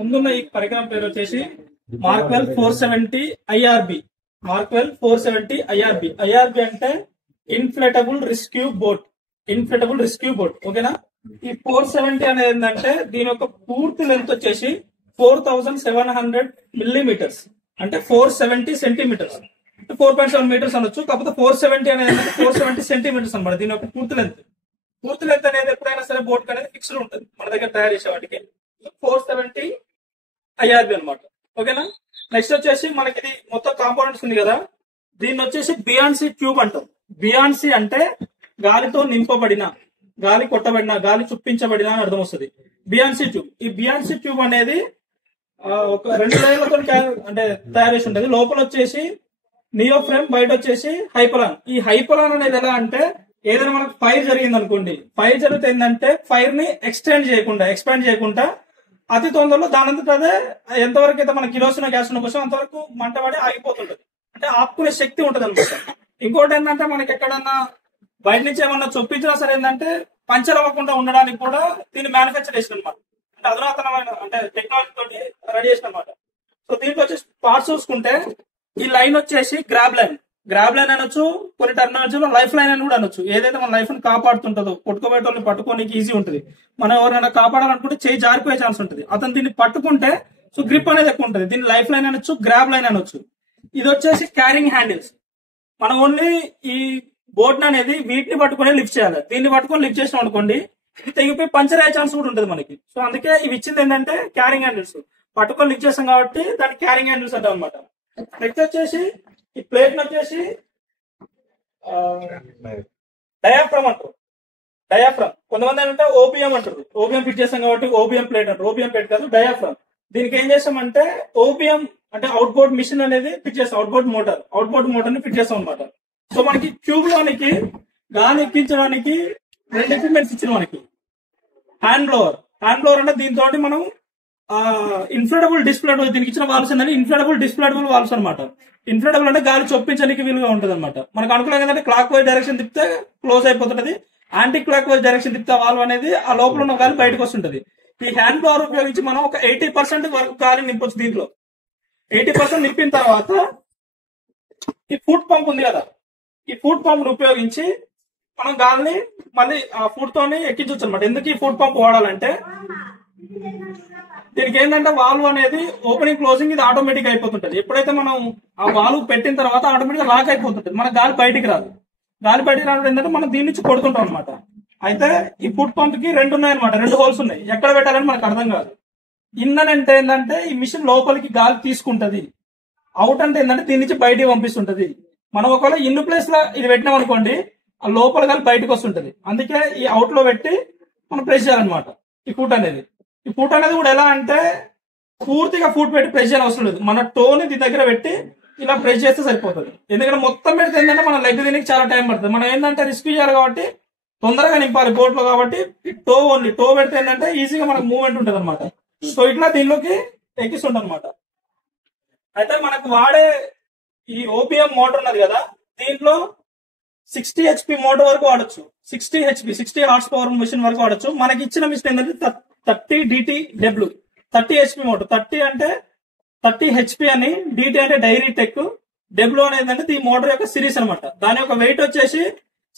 ముందున్న ఈ పరికరం పేరు వచ్చేసి మార్క్వెల్ 470 ఐఆర్బి. మార్క్వెల్ 470 ఐఆర్బి. ఐఆర్బి అంటే inflatable rescue boat. Inflatable rescue boat. ఓకేనా. ఈ 470 అనేది ఏంటంటే దీని యొక్క పూర్తి లెంత్ వచ్చేసి 4700 మిల్లీమీటర్స్, అంటే 470 సెంటీమీటర్స్, 4.7 మీటర్స్ అనొచ్చు. కాకపోతే 470 అనేది 470 సెంటీమీటర్స్ అనమాట దీని యొక్క పూర్తి లెంత్. పూర్తి లెంత్ అనేది ఎప్పుడైనా సరే బోట్ అనేది ఫిక్స్డ్ ఉంటుంది మన దగ్గర తయారు చేసే వాటికి. 470 ఐఆర్బి అనమాట. ఓకేనా. నెక్స్ట్ వచ్చేసి మనకి ఇది మొత్తం కాంపోనెంట్స్ ఉంది కదా, దీన్ని వచ్చేసి బియాన్సీ ట్యూబ్ అంటాం. బియాన్సీ అంటే గాలితో నింపబడిన, గాలి కొట్టబడిన, గాలి చుప్పించబడిన అని అర్థం వస్తుంది. Beyoncé tube. ఈ బియాన్సీ ట్యూబ్ అనేది ఒక 2 లేయర్లతో అంటే తయారు చేసి ఉంటుంది. లోపల వచ్చేసి నియో ఫ్రేమ్, బయట వచ్చేసి హైపలాన్. ఈ హైపలాన్ అనేది ఎలా అంటే ఏదైనా మనకు ఫైర్ జరిగింది అనుకోండి, ఫైర్ జరిగితే ఏంటంటే ఫైర్ ని ఎక్స్పాండ్ చేయకుండా అతి తొందరలో దానంతట అదే ఎంతవరకు అయితే మన కిరోసిన్ గ్యాస్ కోసం అంతవరకు మంట పడి ఆగిపోతుంటది. అంటే ఆపుకునే శక్తి ఉంటది అనమాట. ఇంకోటి ఏంటంటే మనకి ఎక్కడన్నా బయట నుంచి ఏమన్నా చొప్పించినా సరే ఏంటంటే పంచర్ అవ్వకుండా ఉండడానికి కూడా దీన్ని మ్యానుఫ్యాక్చర్ చేసిన అనమాట. అంటే అధునాతనమైన అంటే టెక్నాలజీ తోటి రెడీ చేసిన అనమాట. సో దీంట్లో వచ్చేసి పార్ట్స్ చూసుకుంటే ఈ లైన్ వచ్చేసి గ్రాబ్ లైన్ అనొచ్చు, కొన్ని టెర్మినాలజీలో లైఫ్ లైన్ అని కూడా అనొచ్చు. ఏదైతే మన లైఫ్ ని కాపాడుతుంటుందో, కొట్టుకోబెట్టోళ్ళని పట్టుకోనికి ఈజీ ఉంటుంది. మనం ఎవరైనా కాపాడాలనుకుంటే చేయి జారిపోయే ఛాన్స్ ఉంటుంది. అతను దీన్ని పట్టుకుంటే సో గ్రిప్ అనేది ఎక్కువ ఉంటుంది. దీన్ని లైఫ్ లైన్ అనొచ్చు, గ్రాబ్ లైన్ అనొచ్చు. ఇది వచ్చేసి క్యారింగ్ హ్యాండిల్స్. మనం ఓన్లీ ఈ బోట్ అనేది వీటిని పట్టుకునే లిఫ్ట్ చేయాలి. దీన్ని పట్టుకొని లిఫ్ట్ చేసినాం అనుకోండి ఇది తెగిపోయి పంచర్ అయ్యే ఛాన్స్ కూడా ఉంటుంది మనకి. సో అందుకే ఇవి ఇచ్చింది ఏంటంటే క్యారింగ్ హ్యాండిల్స్. పట్టుకొని లిఫ్ట్ చేస్తాం కాబట్టి దాన్ని క్యారింగ్ హ్యాండిల్స్ అంటాం అనమాట. నెక్స్ట్ వచ్చేసి ఈ ప్లేట్ వచ్చేసి డయాఫ్రమ్ అంటారు. డయాఫ్రమ్ కొంతమంది ఏంటంటే ఓబిఎం అంటారు. ఓబిఎం ఫిట్ చేస్తాం కాబట్టి ఓబిఎం ప్లేట్ అంటారు. ఓబిఎం ప్లేట్ కాదు, డయాఫ్రమ్. దీనికి ఏం చేస్తామంటే ఓబిఎం అంటే అవుట్బోర్డ్ మిషన్ అనేది ఫిట్ చేస్తాం. అవుట్బోర్డ్ మోటార్ ని ఫిట్ చేస్తాం అనమాట. సో మనకి ట్యూబ్ లోనికి గాలి ఎక్కించడానికి 2 ఎక్విప్మెంట్స్ ఇచ్చిన మనకి. హ్యాండ్ బ్లోవర్ అంటే దీంతో మనం ఇన్ఫ్లేటబుల్ డిస్ప్లేటబుల్, దీనికి ఇచ్చిన వాల్వ్స్ అనేది ఇన్ఫ్లేటబుల్ డిస్ప్లేటబుల్ వాల్వ్స్ అనమాట. ఇన్ఫ్లేటబుల్ అంటే గాలి చొప్పించడానికి వీలుగా ఉంటుంది అనమాట. మనకు అనుకూలంగా ఏంటంటే క్లాక్ వైజ్ డైరెక్షన్ తిప్పితే క్లోజ్ అయిపోతుంటది. యాంటీ క్లాక్ వైజ్ డైరెక్షన్ తిప్పితే వాల్వ్ అనేది ఆ లోపల ఉన్న గాలి బయటకు వస్తుంటది. ఈ హ్యాండ్ బ్లోవర్ ఉపయోగించి మనం ఒక 80% వరకు గాలి నింపొచ్చు. దీంట్లో 80% నింపిన తర్వాత ఈ ఫుట్ పంప్ ఉంది కదా, ఈ ఫుట్ పంప్ ఉపయోగించి మనం గాలిని మళ్ళీ ఆ ఫుట్ తోని ఎక్కించవచ్చు అనమాట. ఎందుకు ఈ ఫుట్ పంప్ వాడాలంటే దీనికి ఏంటంటే వాల్వ్ అనేది ఓపెనింగ్ క్లోజింగ్ ఇది ఆటోమేటిక్ అయిపోతుంటది. ఎప్పుడైతే మనం ఆ వాల్వ్ పెట్టిన తర్వాత ఆటోమేటిక్ గా లాక్ అయిపోతుంటది. మన గాలి బయటికి రాదు. గాలి బయటికి రావడం ఏంటంటే మనం దీని నుంచి కొడుతుంటాం అనమాట. అయితే ఈ ఫుట్ పంప్ కి 2 ఉన్నాయన్నమాట, 2 హోల్స్ ఉన్నాయి. ఎక్కడ పెట్టాలని మనకు అర్థం కాదు. ఇన్ అంటే ఏంటంటే ఈ మిషన్ లోపలికి గాలి తీసుకుంటది. అవుట్ అంటే ఏంటంటే దీని నుంచి బయటికి పంపిస్తుంటది. మనం ఒకవేళ ఇన్ ప్లేస్ లో ఇది పెట్టినాం అనుకోండి, ఆ లోపల గాలి బయటకు వస్తుంటది. అందుకే ఈ అవుట్ లో పెట్టి మనం ప్రెస్ చేయాలన్నమాట. ఈ ఫుట్ అనేది కూడా ఎలా అంటే పూర్తిగా ఫుట్ పెట్టి ప్రెస్ చేయాల్సిన అవసరం లేదు. మన టోని దీని దగ్గర పెట్టి ఇలా ప్రెస్ చేస్తే సరిపోతుంది. ఎందుకంటే మొత్తం పెడితే ఏంటంటే మన లెగ్ దీనికి చాలా టైం పడుతుంది. మనం ఏంటంటే రిస్క్ చేయాలి కాబట్టి తొందరగా నింపాలి బోట్ లో కాబట్టి టో పెడితే ఏంటంటే ఈజీగా మనకు మూవ్మెంట్ ఉంటుంది అనమాట. సో ఇట్లా దీనిలోకి ఎక్కిస్తుంటాం అనమాట. అయితే మనకు వాడే ఈ ఓబిఎం మోటార్ ఉన్నది కదా, దీంట్లో 60 HP మోటార్ వరకు వాడచ్చు. 60 హార్స్ పవర్ మిషన్ వరకు వాడచ్చు. మనకి ఇచ్చిన మిషన్ ఏంటంటే 30 DTW 30 HP మోటార్. 30 అంటే 30 HP అని, DT అంటే డైరీ టెక్, డబ్ల్యూ అనేది అంటే ఈ మోటార్ యొక్క సిరీస్ అనమాట. దాని యొక్క వెయిట్ వచ్చేసి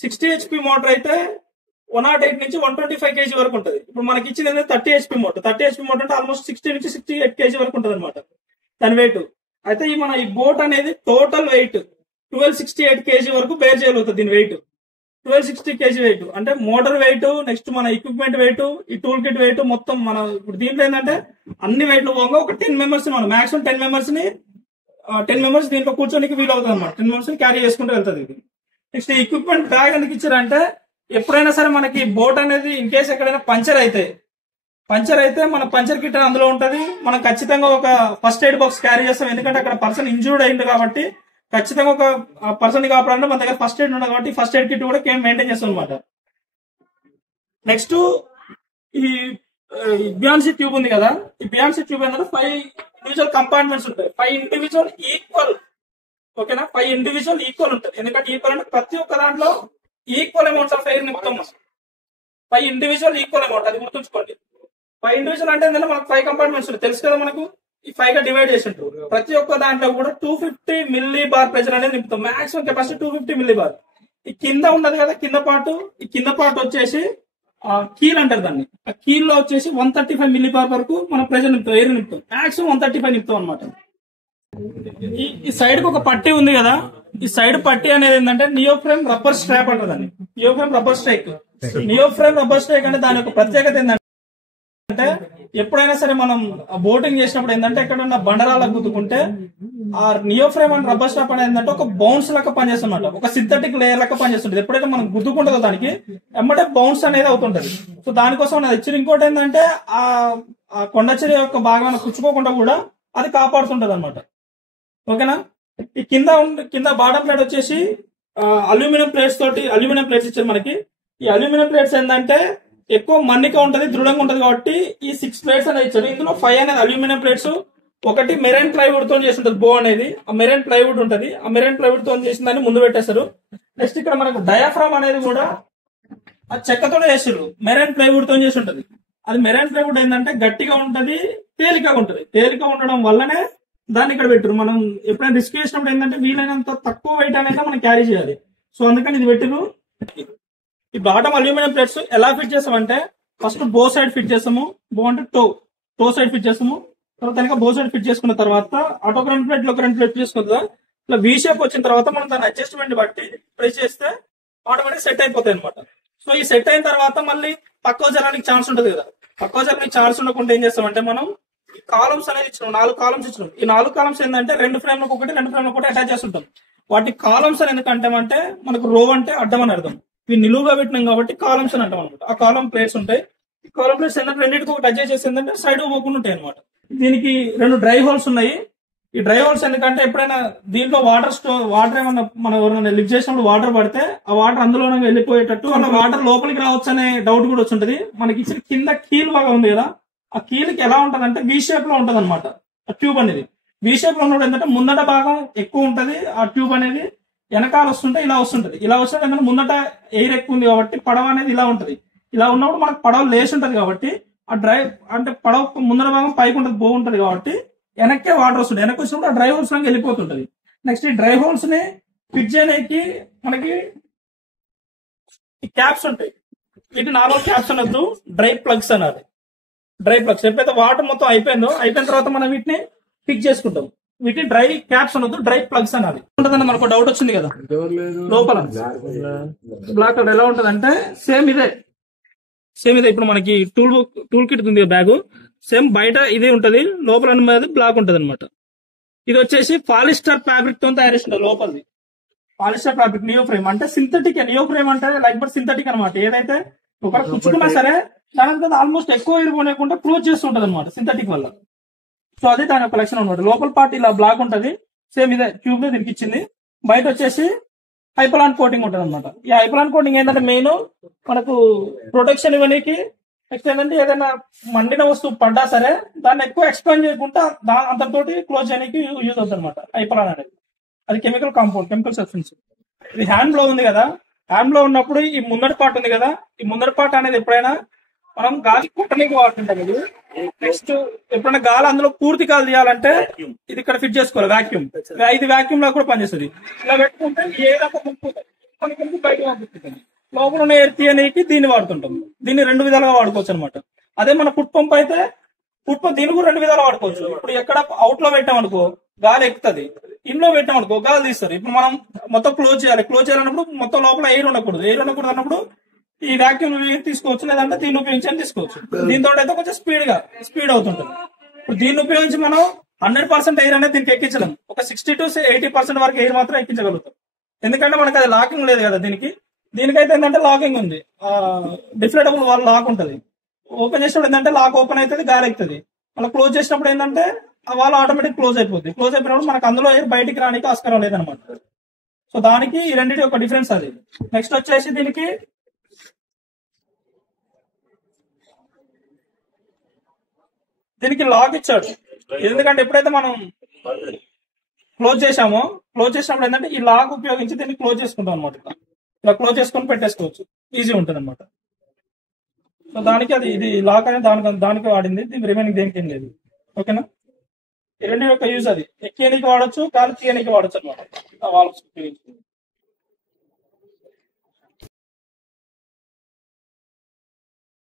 60 HP మోటార్ అయితే 108 నుంచి 125 kg వరకు ఉంటుంది. ఇప్పుడు మనకి ఇచ్చింది 30 HP మోటార్. 30 HP మోటార్ అంటే ఆల్మోస్ట్ 60 నుంచి 68 kg వరకు ఉంటుంది అనమాట దాని వెయిట్. అయితే ఈ బోట్ అనేది టోటల్ వెయిట్ 1268 kg వరకు బేర్ చేయగలుగుతుంది. దీని వెయిట్ 1260 kg వెయిట్. అంటే మోటార్ వెయిట్, నెక్స్ట్ మన ఎక్విప్మెంట్ వెయిట్, ఈ టూల్ కిట్ వెయిట్ మొత్తం మన ఇప్పుడు దీంట్లో ఏంటంటే అన్ని వెయిట్లు పోగా ఒక 10 మెంబర్స్ మనం మాక్సిమం 10 మెంబర్స్ దీంట్లో కూర్చోనికి వీలు అవుతుంది అనమాట. 10 మెంబర్స్ క్యారీ చేసుకుంటూ వెళ్తుంది ఇది. నెక్స్ట్ ఎక్విప్మెంట్ బ్యాగ్ ఎందుకు ఇచ్చారంటే ఎప్పుడైనా సరే మనకి బోట్ అనేది ఇన్ కేసు ఎక్కడైనా పంచర్ అయితే మన పంచర్ కిట్ అందులో ఉంటది. మనం ఖచ్చితంగా ఒక ఫస్ట్ ఎయిడ్ బాక్స్ క్యారీ చేస్తాం. ఎందుకంటే అక్కడ పర్సన్ ఇంజూర్డ్ అయింది కాబట్టి ఖచ్చితంగా ఒక పర్సన్ ని కాపాడాలంటే మన దగ్గర ఫస్ట్ ఎయిడ్ ఉండదు కాబట్టి ఫస్ట్ ఎయిడ్ కిట్ కూడా మెయింటైన్ చేస్తాం అనమాట. నెక్స్ట్ ఈ బియాన్సీ ట్యూబ్ ఉంది కదా, ఈ బియాన్సీ ట్యూబ్ ఏంటంటే 5 ఇండివిజువల్ కంపార్ట్మెంట్స్ ఉంటాయి. 5 ఇండివిజువల్ ఈక్వల్. ఓకేనా, 5 ఇండివిజువల్ ఈక్వల్ ఉంటుంది. ఎందుకంటే ఈక్వల్ అంటే ప్రతి ఒక్క దాంట్లో ఈక్వల్ అమౌంట్స్ ఆఫ్ ఎయిర్ నింపుతాం. 5 ఇండివిజువల్ ఈక్వల్ అమౌంట్, అది గుర్తుంచుకోండి. ఇండివిజువల్ అంటే ఏంటంటే మనకు 5 కంపార్ట్మెంట్స్ ఉంటాయి తెలుసు కదా మనకు. ఈ 5 గా డివైడ్ చేసి ఉంటారు. ప్రతి ఒక్క దాంట్లో కూడా 250 మిల్లీ బార్ ప్రెషర్ అనేది నింపుతాం. Maximum capacity 250 millibar. ఈ కింద ఉండదు కదా ఈ కింద పార్ట్ వచ్చేసి కీల్ అంటారు దాన్ని. ఆ కీల్ లో వచ్చేసి 135 మిల్లీ బార్ వరకు మనం ప్రెషర్ నింపుతాం, ఎయిర్ నింపుతాం. మాక్సిమం 135 నింపుతాం అనమాట. ఈ సైడ్ కు ఒక పట్టీ ఉంది కదా, ఈ సైడ్ పట్టీ అనేది ఏంటంటే నియోఫ్రేమ్ రబ్బర్ స్ట్రాప్ అంటారు దాన్ని. నియోఫ్రేమ్ రబ్బర్ స్ట్రైక్. నియోఫ్రేమ్ రబ్బర్ స్ట్రైక్ అంటే దాని యొక్క ప్రత్యేకత ఏంటంటే ఎప్పుడైనా సరే మనం బోటింగ్ చేసినప్పుడు ఏంటంటే ఎక్కడన్నా బండరాలకు గుద్దుకుంటే ఆ నియోఫ్రేమ్ అండ్ రబ్బర్ స్ట్రాప్ అనేది ఏంటంటే ఒక బౌన్స్ లెక్క పనిచేస్తున్నమాట, ఒక సింథటిక్ లేయర్ లెక్క పనిచేస్తుంటది. ఎప్పుడైతే మనం గుద్దుకుంటుందో దానికి ఎమ్మటే బౌన్స్ అనేది అవుతుంటది. సో దానికోసం అది ఇచ్చిన ఇంకోటి ఏంటంటే ఆ కొండచెరి యొక్క భాగాన్ని పుచ్చుకోకుండా కూడా అది కాపాడుతుంటది అనమాట. ఓకేనా. ఈ కింద బాటం ప్లేట్ వచ్చేసి అల్యూమినియం ప్లేట్స్ ఇచ్చారు మనకి. ఈ అల్యూమినియం ప్లేట్స్ ఏంటంటే ఎక్కువ మన్నిక ఉంటది, దృఢంగా ఉంటది కాబట్టి ఈ 6 ప్లేట్స్ అనేది ఇచ్చారు. ఇందులో 5 అనేది అల్యూమినియం ప్లేట్స్, ఒకటి మెరైన్ ప్లైవుడ్ తో చేసి ఉంటుంది. బో అనేది ఆ మెరైన్ ప్లైవుడ్ ఉంటది. ఆ మెరైన్ ప్లైవుడ్ తో చేసిన దాన్ని ముందు పెట్టేస్తారు. నెక్స్ట్ ఇక్కడ మనకు డయాఫ్రామ్ అనేది కూడా ఆ చెక్కతో చేసారు, మెరైన్ ప్లైవుడ్ తో చేసి ఉంటది. అది మెరైన్ ప్లైవుడ్ ఏంటంటే గట్టిగా ఉంటది, తేలికగా ఉంటది. తేలిక ఉండడం వల్లనే దాన్ని ఇక్కడ పెట్టరు. మనం ఎప్పుడైనా రిస్క్ చేసినప్పుడు ఏంటంటే వీలైనంత తక్కువ వెయిట్ అనేది మనం క్యారీ చేయాలి. సో అందుకని ఇది పెట్టరు. ఈ బాటమ్ అల్యూమినియం ప్లేట్స్ ఎలా ఫిట్ చేస్తామంటే ఫస్ట్ బో సైడ్ ఫిట్ చేస్తాము. బో అంటే టో సైడ్ ఫిట్ చేస్తాము. తర్వాత బో సైడ్ ఫిట్ చేసుకున్న తర్వాత అటు ఒక 2 ప్లేట్లు ఒక 2 ప్లేట్లు చేసుకుందా ఇట్లా వీ షేప్ వచ్చిన తర్వాత మనం దాని అడ్జస్ట్మెంట్ బట్టి ప్రెస్ చేస్తే ఆటోమేటిక్ సెట్ అయిపోతాయి అనమాట. సో ఈ సెట్ అయిన తర్వాత మళ్ళీ పక్కవ జరగడానికి ఛాన్స్ ఉంటుంది కదా. పక్కవ జరగడానికి ఛాన్స్ ఉండకుండా ఏం చేస్తామంటే మనం కాలమ్స్ అనేది ఇచ్చినాం, 4 కాలమ్స్ ఇచ్చినాం. ఈ 4 కాలమ్స్ ఏంటంటే 2 ఫ్రేమ్ లకు ఒకటి 2 ఫ్రేమ్ లకు ఒకటి అటాచ్ చేస్తుంటాం. వాటి కాలమ్స్ అని ఎందుకంటే మనకు రో అంటే అడ్డం అని అర్థం. ఇవి నిలువుగా పెట్టినాం కాబట్టి కాలమ్స్ అని అంటాం అనమాట. ఆ కాలమ్ ప్లేట్స్ ఉంటాయి. ఈ కాలమ్ ప్లేట్స్ ఏంటంటే రెండింటికి ఒకటి అడ్జస్ట్ చేసి ఏంటంటే సైడ్ పోకుండా ఉంటాయి అనమాట. దీనికి 2 డ్రై హోల్స్ ఉన్నాయి. ఈ డ్రై హోల్స్ ఎందుకంటే ఎప్పుడైనా దీంట్లో వాటర్ ఏమన్నా మనం ఎవరైనా లిఫ్ట్ చేసినప్పుడు వాటర్ పడితే ఆ వాటర్ అందులోనే వెళ్ళిపోయేటట్టు అలా వాటర్ లోపలికి రావచ్చు అనే డౌట్ కూడా వచ్చింటది. మనకి ఇచ్చిన కింద కీల్ బాగా ఉంది కదా, ఆ కీల్కి ఎలా ఉంటది అంటే వి షేప్ లో ఉంటది అనమాట. ఆ ట్యూబ్ అనేది వి షేప్ లో ఉన్నప్పుడు ఏంటంటే ముందట భాగం ఎక్కువ ఉంటది. ఆ ట్యూబ్ అనేది వెనకాల వస్తుంటే ఇలా వస్తుంటది. ఇలా వస్తుంటే ఏంటంటే ముందట ఎయిర్ ఎక్కువ ఉంది కాబట్టి పడవ అనేది ఇలా ఉంటది. ఇలా ఉన్నప్పుడు మనకు పడవ లేచి ఉంటది కాబట్టి ఆ పడవ ముందర భాగం పైకి ఉంటది, బాగుంటది కాబట్టి వెనక్కే వాటర్ వస్తుంది. వెనక్కి వచ్చినప్పుడు ఆ డ్రై హోల్స్ లోకి వెళ్ళిపోతుంటది. నెక్స్ట్ ఈ డ్రై హోల్స్ ని ఫిట్ చేయడానికి మనకి ఈ క్యాప్స్ ఉంటాయి. వీటి నార్మల్ క్యాప్స్ అనొద్దు, డ్రై ప్లగ్స్ అన్నది. డ్రై ప్లగ్స్ ఎప్పుడైతే వాటర్ మొత్తం అయిపోయిన తర్వాత మనం వీటిని ఫిక్స్ చేసుకుంటాం. వీటిని డ్రై క్యాప్స్ అనొద్దు, డ్రై ప్లగ్స్ అన్నది. ఉంటదని మనకు డౌట్ వచ్చింది కదా లోపల బ్లాక్ కలర్ ఎలా ఉంటది అంటే సేమ్ ఇదే. ఇప్పుడు మనకి టూల్ కిట్ ఉంది బ్యాగ్, సేమ్ బయట ఇదే ఉంటది, లోపల అనేది బ్లాక్ ఉంటది అనమాట. ఇది వచ్చేసి పాలిస్టర్ ఫ్యాబ్రిక్ తో తయారు చేసింది. లోపలిది పాలిస్టర్ ఫ్యాబ్రిక్ నియో ఫ్రేమ్ అంటే సింథటిక్. నియో ఫ్రేమ్ అంటే లైక్ బట్ సింథటిక్ అనమాట. ఏదైతే ఒక పుచ్చుకున్నా సరే దాని ఆల్మోస్ట్ ఎక్కువ ఇరిపోలేకుండా క్లోజ్ చేస్తుంటది అనమాట సింథటిక్ వల్ల. సో అది దాని యొక్క లక్షణం అనమాట. లోపల పార్ట్ ఇలా బ్లాక్ ఉంటది, సేమ్ ఇదే ట్యూబ్ లో దీనికి ఇచ్చింది. బయట వచ్చేసి హైపలాన్ కోటింగ్ ఉంటది అనమాట. ఈ హైపలాన్ కోటింగ్ ఏంటంటే మెయిన్ మనకు ప్రొటెక్షన్ ఇవ్వడానికి. నెక్స్ట్ ఏంటంటే ఏదైనా మండిన వస్తువు పడ్డా సరే దాన్ని ఎక్కువ ఎక్స్పాండ్ చేయకుండా అంతతోటి క్లోజ్ చేయడానికి యూజ్ అవుతుంది అనమాట హైపలాన్ అనేది. అది కెమికల్ కాంపౌండ్, కెమికల్ సబ్స్టెన్స్. ఇది హ్యాండ్ లో ఉంది కదా, హ్యాండ్ లో ఉన్నప్పుడు ఈ ముందటి పార్ట్ ఉంది కదా, ఈ ముందటి పార్ట్ అనేది ఎప్పుడైనా మనం గాలి కుట్టడానికి వాడుతుంటాం. ఇది నెక్స్ట్ ఎప్పుడైనా గాలి అందులో పూర్తి గాలి తీయాలంటే ఇది ఇక్కడ ఫిట్ చేసుకోవాలి. వాక్యూమ్, ఇది వాక్యూమ్ లో కూడా పనిచేస్తుంది. ఇలా పెట్టుకుంటే ఏదైనా ముక్కు బయట పంపిస్తుంది. లోపల ఉన్న ఎయిర్ తీయడానికి దీన్ని వాడుతుంటాం. దీన్ని 2 విధాలుగా వాడుకోవచ్చు అనమాట. అదే మన ఫుట్ పంప్ అయితే దీన్ని కూడా 2 విధాలు వాడుకోవచ్చు. ఇప్పుడు ఎక్కడ అవుట్ లో పెట్టామనుకో గాలి ఎక్కుతుంది, ఇంట్లో పెట్టామనుకో గాలి తీస్తారు. ఇప్పుడు మనం మొత్తం క్లోజ్ చేయాలన్నప్పుడు మొత్తం లోపల ఎయిర్ ఉండకూడదు అన్నప్పుడు ఈ వాక్యూమ్ తీసుకోవచ్చు, లేదంటే దీన్ని ఉపయోగించి తీసుకోవచ్చు. దీంతో అయితే కొంచెం స్పీడ్ అవుతుంటుంది. ఇప్పుడు దీన్ని ఉపయోగించి మనం 100% ఎయిర్ అనేది దీనికి ఎక్కించలేం. ఒక 60 to 80% వరకు ఎయిర్ మాత్రం ఎక్కించగలుగుతాం. ఎందుకంటే మనకి అది లాకింగ్ లేదు కదా. దీనికైతే ఏంటంటే లాకింగ్ ఉంది, డిఫ్లేటబుల్ వాల్ లాక్ ఉంటుంది. ఓపెన్ చేసినప్పుడు ఏంటంటే లాక్ ఓపెన్ అవుతుంది, గాలి ఎక్కుతుంది. మళ్ళీ క్లోజ్ చేసినప్పుడు ఏంటంటే ఆ వాల్ ఆటోమేటిక్ క్లోజ్ అయిపోతుంది. క్లోజ్ అయిపోయినప్పుడు మనకు అందులో ఎయిర్ బయటికి రానికి ఆస్కారం లేదనమాట. సో దానికి ఈ రెండింటి ఒక డిఫరెన్స్ అది. నెక్స్ట్ వచ్చేసి దీనికి లాక్ ఇచ్చాడు. ఎందుకంటే ఎప్పుడైతే మనం క్లోజ్ చేసినప్పుడు ఏంటంటే ఈ లాక్ ఉపయోగించి దీన్ని క్లోజ్ చేసుకుంటాం అనమాట. ఇలా క్లోజ్ చేసుకొని పెట్టేసుకోవచ్చు, ఈజీ ఉంటుంది అనమాట. సో దానికి అది ఇది లాక్ అనేది దానికి వాడింది, దీని రిమైనింగ్ దేనికి ఏం లేదు. ఓకేనా, ఈ రెండు యొక్క యూజ్ అది ఎక్కేనికి వాడచ్చు, గాలి తీయనికి వాడచ్చు అనమాట.